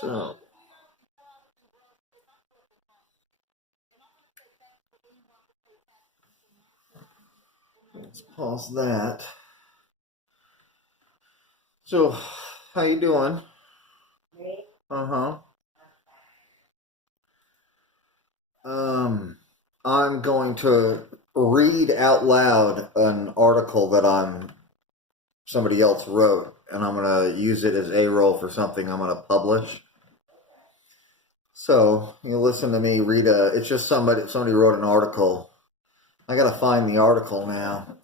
So let's pause that. So, how you doing? Uh-huh. I'm going to read out loud an article that somebody else wrote, and I'm gonna use it as a roll for something I'm gonna publish. So you listen to me read it's just somebody wrote an article. I gotta find the article now.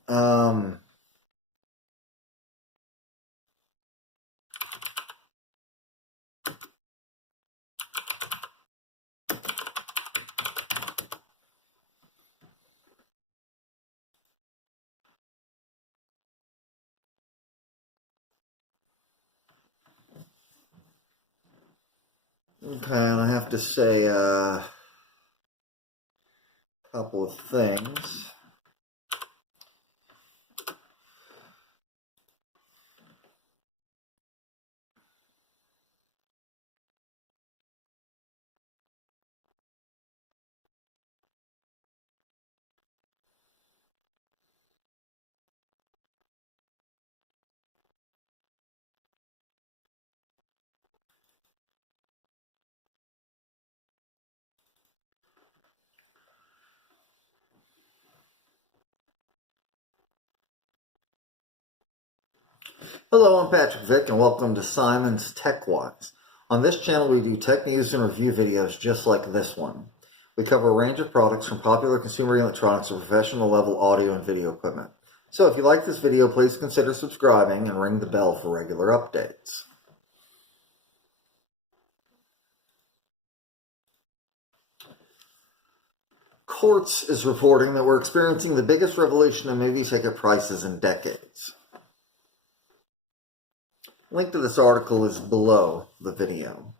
Okay, and I have to say a couple of things. Hello, I'm Patrick Vick, and welcome to Simon's Tech Wise. On this channel, we do tech news and review videos just like this one. We cover a range of products from popular consumer electronics to professional level audio and video equipment. So if you like this video, please consider subscribing and ring the bell for regular updates. Quartz is reporting that we're experiencing the biggest revolution in movie ticket prices in decades. Link to this article is below the video.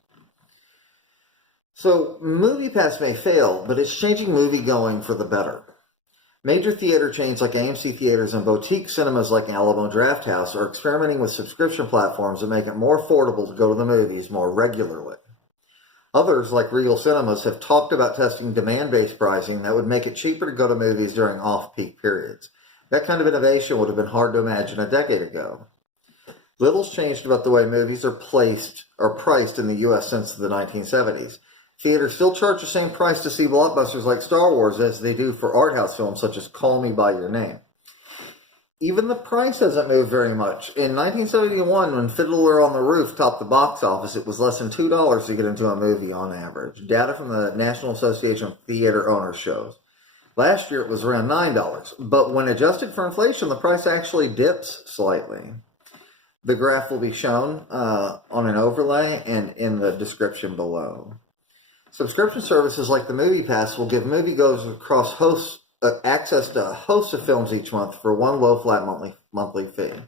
So, MoviePass may fail, but it's changing movie-going for the better. Major theater chains like AMC Theaters and boutique cinemas like Alamo Drafthouse are experimenting with subscription platforms that make it more affordable to go to the movies more regularly. Others, like Regal Cinemas, have talked about testing demand-based pricing that would make it cheaper to go to movies during off-peak periods. That kind of innovation would have been hard to imagine a decade ago. Little's changed about the way movies are priced in the U.S. since the 1970s. Theaters still charge the same price to see blockbusters like Star Wars as they do for art house films such as Call Me By Your Name. Even the price hasn't moved very much. In 1971, when Fiddler on the Roof topped the box office, it was less than $2 to get into a movie on average. Data from the National Association of Theater Owners shows. Last year it was around $9, but when adjusted for inflation, the price actually dips slightly. The graph will be shown on an overlay and in the description below. Subscription services like the MoviePass will give moviegoers across access to a host of films each month for one low flat monthly fee.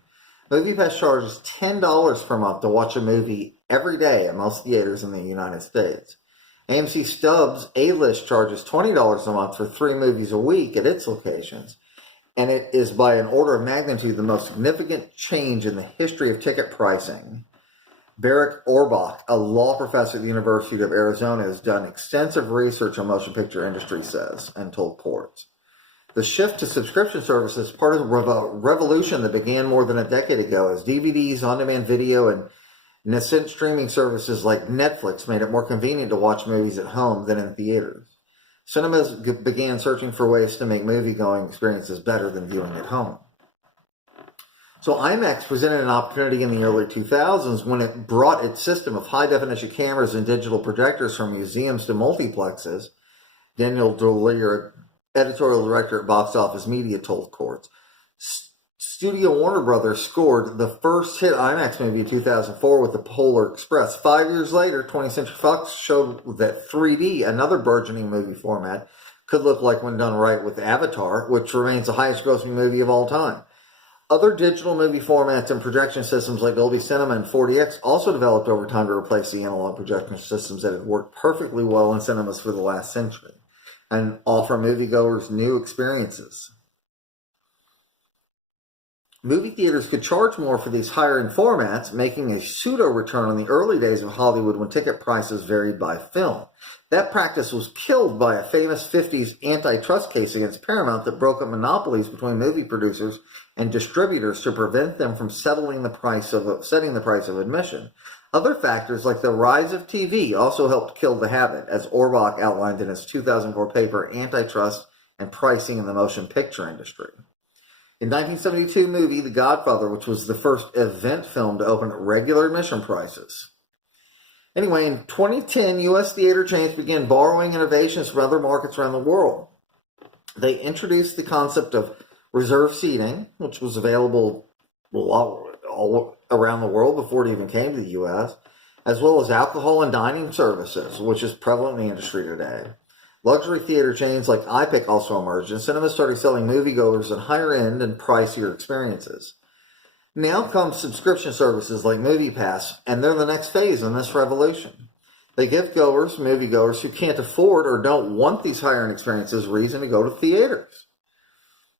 MoviePass charges $10 per month to watch a movie every day at most theaters in the United States. AMC Stubs A-List charges $20 a month for 3 movies a week at its locations, and it is by an order of magnitude the most significant change in the history of ticket pricing. Barack Orbach, a law professor at the University of Arizona, has done extensive research on motion picture industry, says, and told Quartz. The shift to subscription services is part of a revolution that began more than a decade ago as DVDs, on-demand video, and nascent streaming services like Netflix made it more convenient to watch movies at home than in theaters. Cinemas began searching for ways to make movie-going experiences better than viewing at home. So IMAX presented an opportunity in the early 2000s when it brought its system of high-definition cameras and digital projectors from museums to multiplexes. Daniel D'Elia, editorial director at Box Office Media, told Quartz. Studio Warner Brothers scored the first hit IMAX movie in 2004 with The Polar Express. 5 years later, 20th Century Fox showed that 3D, another burgeoning movie format, could look like when done right with Avatar, which remains the highest grossing movie of all time. Other digital movie formats and projection systems like Dolby Cinema and 4DX also developed over time to replace the analog projection systems that had worked perfectly well in cinemas for the last century and offer moviegoers new experiences. movie theaters could charge more for these higher-end formats, making a pseudo-return on the early days of Hollywood when ticket prices varied by film. That practice was killed by a famous 50s antitrust case against Paramount that broke up monopolies between movie producers and distributors to prevent them from setting the price of admission. Other factors like the rise of TV also helped kill the habit, as Orbach outlined in his 2004 paper, Antitrust and Pricing in the Motion Picture Industry. In 1972 movie The Godfather, which was the first event film to open at regular admission prices. Anyway, in 2010, U.S. theater chains began borrowing innovations from other markets around the world. They introduced the concept of reserved seating, which was available all around the world before it even came to the U.S., as well as alcohol and dining services, which is prevalent in the industry today. Luxury theater chains like IPIC also emerged, and cinemas started selling moviegoers at higher-end and pricier experiences. Now comes subscription services like MoviePass, and they're the next phase in this revolution. They give moviegoers who can't afford or don't want these higher-end experiences reason to go to theaters.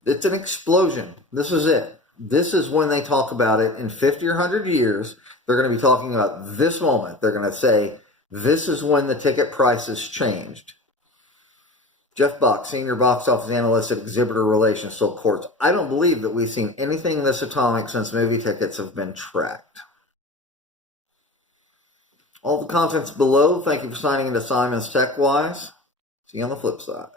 It's an explosion. This is it. This is when they talk about it in 50 or 100 years. They're going to be talking about this moment. They're going to say, this is when the ticket prices changed. Jeff Buck, senior box office analyst at Exhibitor Relations, told Quartz, I don't believe that we've seen anything this atomic since movie tickets have been tracked. All the contents below. Thank you for signing into Simon's TechWise. See you on the flip side.